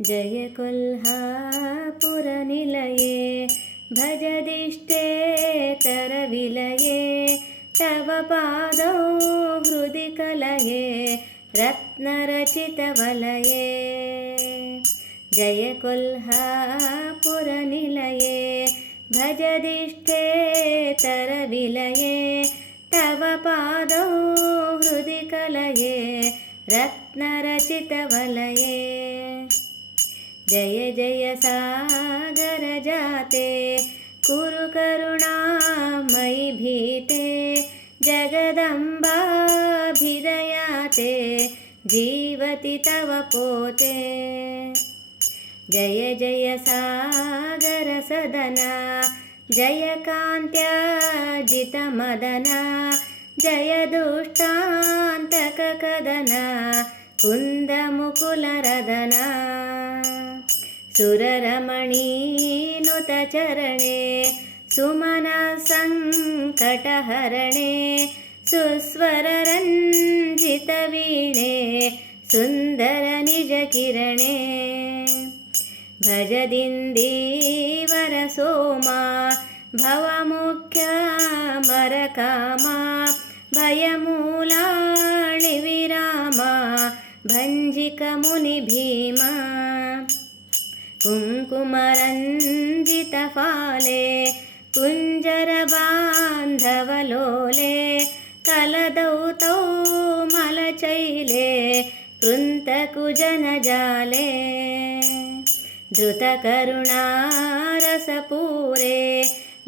जय कोल्हापुरनिलये भजदिष्टे तरविलये तव पादौ हृदि कलये रत्नरचितवलये जय कोल्हापुरनिलये भजदिष्टे तरविलये तव पादौ हृदि कलये रत्नरचितवलये जय जय सागरजाते कुरु करुणामयि भीते जगदम्बाभिदयाते जीवति तव पोते। जय जय सागरसदना जय कान्त्याजितमदना जय दुष्टान्तककदना कुन्दमुकुलरदना सुररमणीनुतचरणे सुमनसङ्कटहरणे सुस्वररञ्जितवीणे सुन्दरनिजकिरणे भजदिन्दीवरसोमा भवमुख्यामरकामा भयमूलाणि विरामा भञ्जिकमुनिभीमा कुङ्कुमरञ्जितफाले कुञ्जरबान्धवलोले कलदौतौ मलचैले कृन्तकुजनजाले। धृतकरुणारसपूरे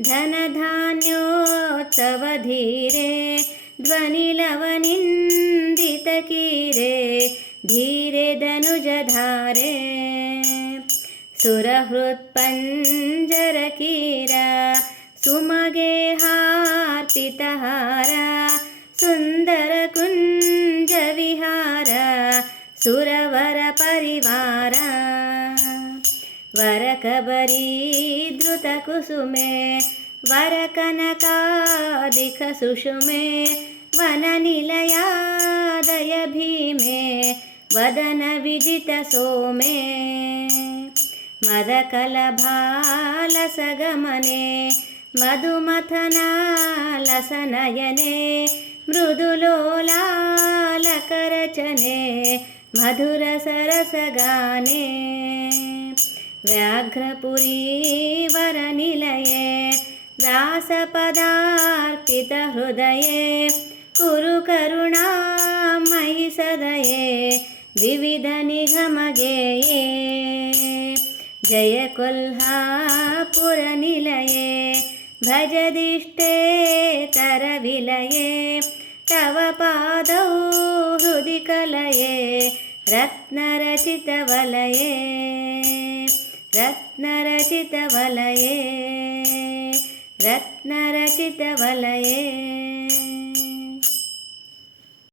धनधान्योत्सवधीरे ध्वनिलवनिन्दितकीरे धीरे धनुजधारे सुरहृत्पञ्जरकीरा सुमगेहार्पितहार सुन्दरकुञ्जविहार सुरवरपरिवार। वरकबरीधृतकुसुमे वरकनकादिकसुषुमे वननिलयादय भीमे वदनविजितसोमे मदकलभालसगमने मधुमथनालसनयने मृदुलोलालकरचने मधुरसरसगाने व्याघ्रपुरीवरनिलये व्यासपदार्पितहृदये कुरु करुणामयि सदये विविधनिगमगेये जय कोल्हापुरनिलये भजदिष्टे तरविलये तव पादौ हृदि कलये रत्नरचितवलये रत्नरचितवलये रत्नरचितवलये